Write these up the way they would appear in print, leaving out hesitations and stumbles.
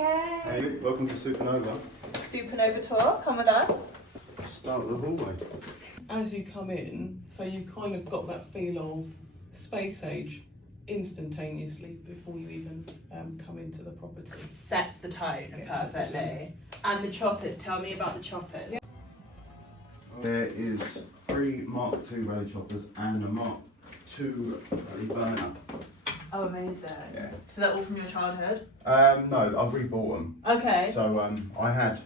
hey. Hey, welcome to Supernova. Supernova tour, come with us. Start of the hallway. As you come in, so you kind of got that feel of space age instantaneously before you even come into the property. Sets the tone Yeah, perfectly. sets the tone. And the choppers, tell me about the choppers. Yeah. There is 3 Mark II rally choppers and a Mark II rally burner. Oh, amazing. Yeah. So they're all from your childhood? No, I've rebought them. Okay. So I had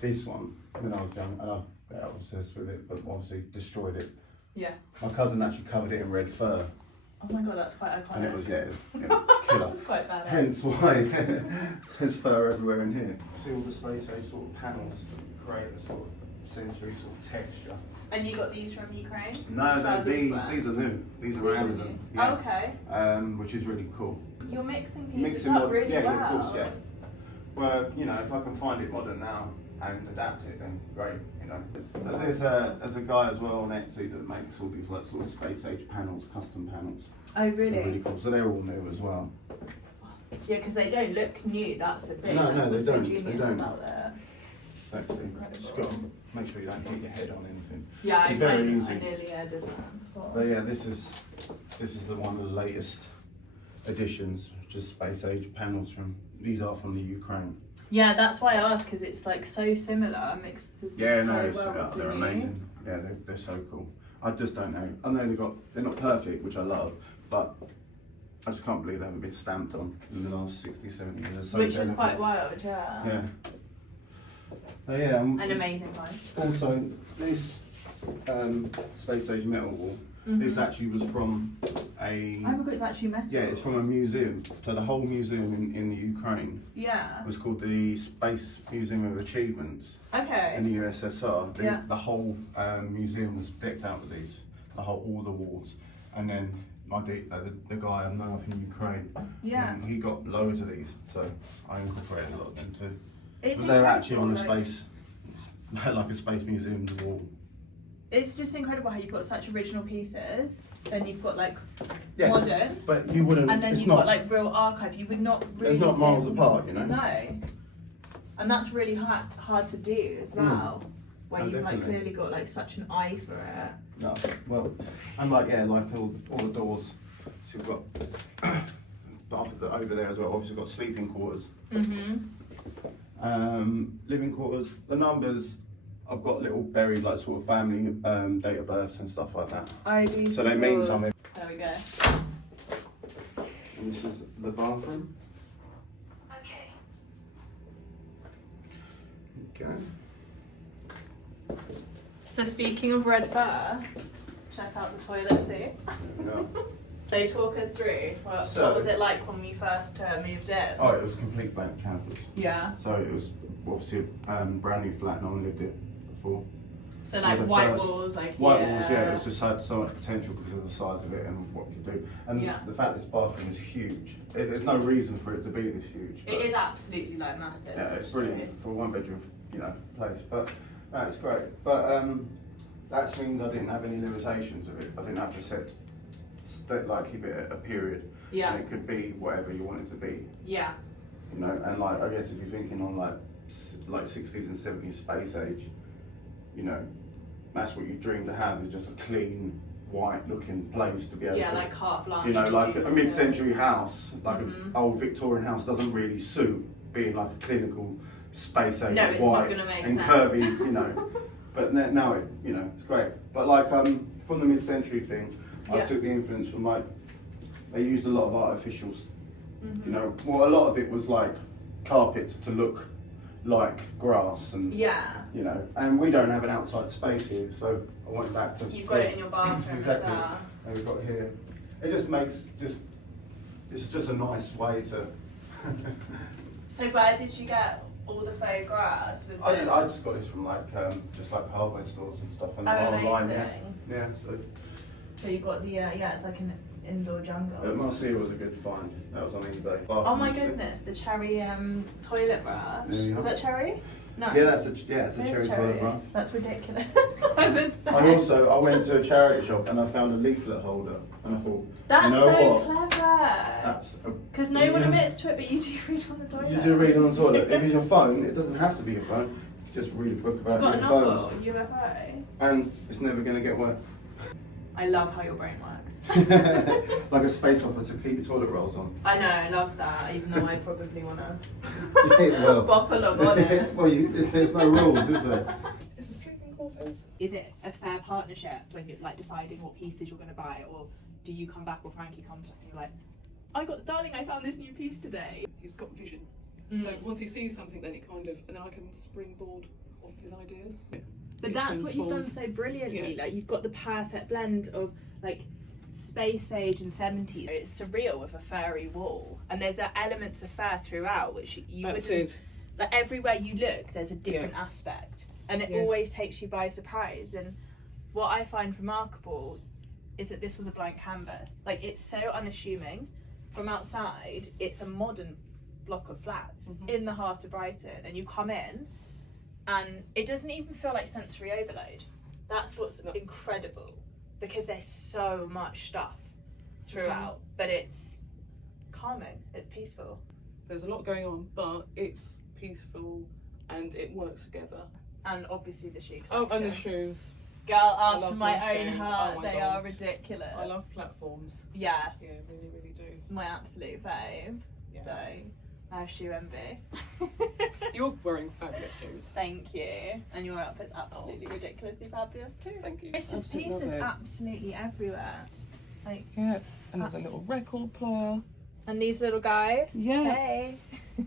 this one when I was young, and I got obsessed with it, but obviously destroyed it. Yeah. My cousin actually covered it in red fur, Oh my god, that's quite iconic. and it was killer. That's quite badass. Hence why there's fur everywhere in here. See all the space age sort of panels create a sort of sensory sort of texture. And you got these from Ukraine? No, these are new. These are Amazon. Yeah. Oh, okay. Which is really cool. You're mixing pieces Mixing up really well. Yeah, of course, yeah. Well, you know, if I can find it modern now and adapt it, then great, you know. But there's a guy as well on Etsy that makes all these like sort of space age panels, custom panels. Oh, really? They're really cool. So they're all new as well. Yeah, because they don't look new, that's the thing. No, That's they what's so don't, genius they don't. about there. Exactly. incredible. Just got to make sure you don't hit your head on anything. Yeah, It's I very easy. nearly did that before. But yeah, this is the one of the latest additions, just space age panels from. These are from the Ukraine. Yeah, that's why I asked, because it's like so similar. Mixes Yeah, so no, well with they're the new. amazing. Yeah, they're so cool. I just don't know. I know they're not perfect, which I love, but I just can't believe they haven't been stamped on in the last 60, 70 years. They're so Which is delicate. quite wild, yeah. Yeah. So yeah. An amazing one. Also, this space age metal wall. This actually was from a. Oh my god, it's actually metal. Yeah, it's from a museum. So the whole museum in the Ukraine Yeah. was called the Space Museum of Achievements Okay. in the USSR. Yeah. The whole museum was decked out with these, all the walls. And then the guy I know up in Ukraine, Yeah. he got loads of these. So I incorporated a lot of them too. It's But they're actually on a incredible, space, like a space museum wall. It's just incredible how you've got such original pieces, then you've got like Yeah, modern, but you wouldn't. and then it's you've not, got like real archive. You would not really. They're not miles be able apart, to- you know? No. And that's really hard to do as well, where Oh, you've like definitely. clearly got like such an eye for it. No, well, and like all the doors. So we've got over there as well. Obviously, we've got sleeping quarters, living quarters. The numbers, I've got little buried like sort of family date of births and stuff like that. Oh, beautiful. So they mean something. There we go. And this is the bathroom. Okay. Okay. So speaking of red fur, check out the toilet seat. There we go. They talk us through. So- What was it like when we first moved in? Oh, it was complete blank canvas. Yeah. So it was obviously a brand new flat. No one lived it before. So like the white first- walls, like White walls, yeah, it just had so much potential because of the size of it and what it could do. And Yeah. the fact this bathroom is huge. There's no reason for it to be this huge. It is absolutely like massive. Yeah, it's actually. brilliant for a 1 bedroom, place. But no, it's great. But that means I didn't have any limitations of it. I didn't have to keep it at a period. Yeah. And it could be whatever you want it to be. Yeah. You know, and like I guess if you're thinking on like 60s and 70s space age, you know, that's what you dream to have, is just a clean, white looking place to be able Yeah, to, like carte blanche. you know, to like do a mid-century house, like Mhm. an old Victorian house doesn't really suit being like a clinical space age No, it's white not gonna make and sense. curvy, you know. But now it, you know, it's great. But like from the mid-century thing, I Yeah. took the influence from like, they used a lot of artificials. Mhm. You know, well, a lot of it was like carpets to look like grass and, Yeah. you know, and we don't have an outside space here, so I went back to. You've got it in your bathroom Exactly. as well. And we've got here. It just makes it's just a nice way to. So where did you get all the faux grass? Was it? I just got this from like just like hardware stores and stuff and Oh, online. amazing. Yeah. So So you got the it's like an indoor jungle. Marcia was a good find. That was on eBay. Oh my goodness, the cherry toilet brush. Was that cherry? No. Yeah, it's a It is cherry toilet brush. That's ridiculous. Simon says. I went to a charity shop and I found a leaflet holder and I thought, That's you know so what? clever. Because no one admits to it, but you do read on the toilet. You do read on the toilet. If it's your phone, it doesn't have to be your phone. You can just read a book about You've got a UFOs. novel, UFO. And it's never going to get wet. I love how your brain works. Like a space opera to keep your toilet rolls on. I know, I love that, even though I probably want to Well, bop along on it. well, there's no rules, is there? Is it sleeping quarters? Is it a fair partnership when you're like deciding what pieces you're going to buy, or do you come back or Frankie comes back and you're like, darling, I found this new piece today? He's got vision. Mm. So once he sees something, then and then I can springboard off his ideas. But It that's what you've done transforms. so brilliantly. Yeah. Like you've got the perfect blend of like space age and 70s. It's surreal with a fairy wall, and there's the elements of fair throughout, which you That's wouldn't. it. Like everywhere you look, there's a different aspect, and it Yes. always takes you by surprise. And what I find remarkable is that this was a blank canvas. Like it's so unassuming. From outside, it's a modern block of flats in the heart of Brighton, and you come in, and it doesn't even feel like sensory overload. That's what's incredible, because there's so much stuff throughout, but it's calming. It's peaceful. There's a lot going on, but it's peaceful and it works together. And obviously the shoe Oh, and the collection. shoes. Girl, I after love my those own shoes. heart, Oh my they God. are ridiculous. I love platforms. Yeah, Yeah, really, really do. my absolute fave. Yeah. So, I have shoe envy. You're wearing fabulous shoes. Thank you. And your outfit's absolutely ridiculously fabulous too. Thank you. It's just Absolutely love pieces it. absolutely everywhere. Like, Yeah, and there's a little record player. and these little guys. Yeah. Hey.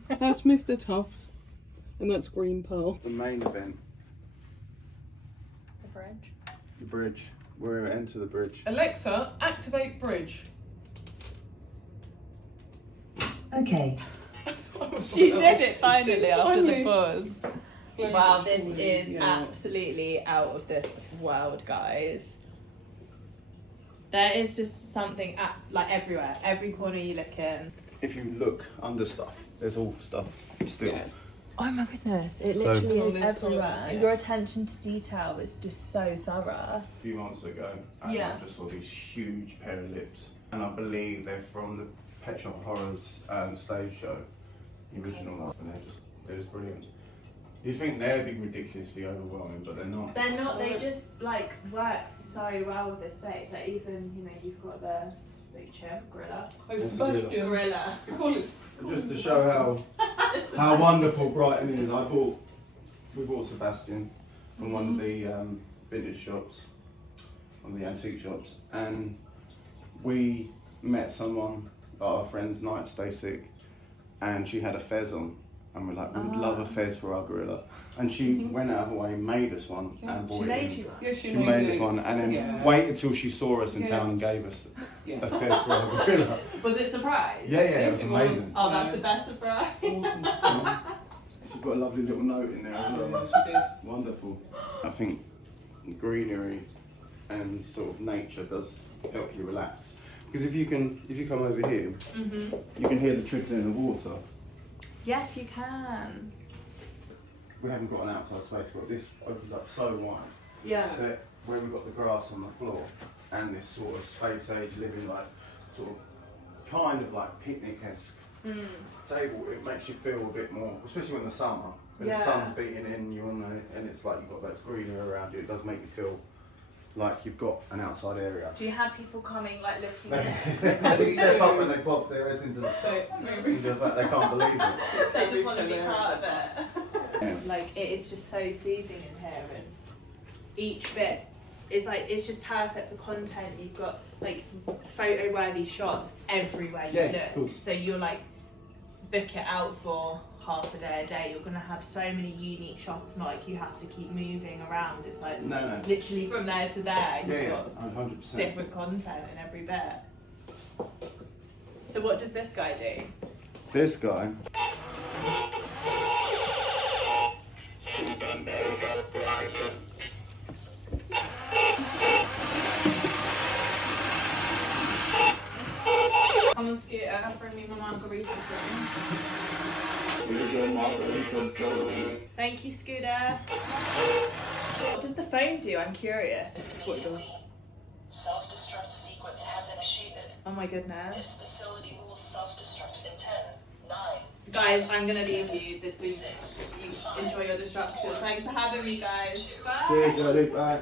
That's Mr. Tufts, and that's Green Pearl. The main event, The bridge. the bridge. We're enter the bridge. Alexa, activate bridge. Okay. She did it finally after the Finally. pause. Slowly Wow, but this surely, is yeah. absolutely out of this world, guys. There is just something at, like everywhere, every corner you look in. If you look under stuff, there's all stuff still. Yeah. Oh my goodness, it So- literally On is this side, everywhere. yeah. Your attention to detail is just so thorough. A few months ago, and Yeah. I just saw these huge pair of lips, and I believe they're from the Pet Shop Horrors stage show, the original one, and they're just brilliant. You think they'd be ridiculously overwhelming, but they're not. They're not, they just like work so well with this space. Like even, you know, you've got the big chimp, gorilla. Oh, It's a Sebastian. Gorilla. We call it. Just to show how wonderful Brighton is, we bought Sebastian from one of the vintage shops, one of the antique shops, and we met someone, our friend's night stay sick, and she had a fez on, and we're like, we'd love a fez for our gorilla, and she went out of her way and made us one, and bought She it made in. you one. Yeah, She made us one, and then Yeah. waited till she saw us in Yeah. town and gave us Yeah. a fez for our gorilla. Was it surprise? Yeah, it was Yes, it was. amazing. Oh, that's the best surprise. Awesome. surprise. She's got a lovely little note in there as well. Yeah, she did. Wonderful. I think greenery and sort of nature does help you relax. Because if you come over here, you can hear the trickling of water. Yes, you can. We haven't got an outside space, but this opens up so wide Yeah. that where we've got the grass on the floor and this sort of space age living, like sort of kind of like picnic-esque table, it makes you feel a bit more, especially when the summer, when the Yeah. sun's beating in you and it's like you've got that greenery around you. It does make you feel like you've got an outside area. Do you have people coming like looking? They step up when they pop their heads into the fact they can't believe it. They just want to be part of it. Yeah. Like it is just so soothing in here, and each bit is like it's just perfect for content. You've got like photo worthy shots everywhere you Yeah, of look, course. so you're like book it out for half a day. You're gonna have so many unique shots, not like you have to keep moving around. It's like No. literally from there to there. You've Yeah, got 100%. different content in every bit. So what does this guy do? This guy. Scooter, bring me my margarita. Here's your margarita, Jodie. Thank you, Scooter. What does the phone do? I'm curious. What it does. Self-destruct sequence has initiated. Oh my goodness. This facility will self-destruct in 10, 9. Guys, I'm gonna leave you. This is you enjoy your destruction. Thanks for having me, guys. Bye. Cheers, Jodie. Bye.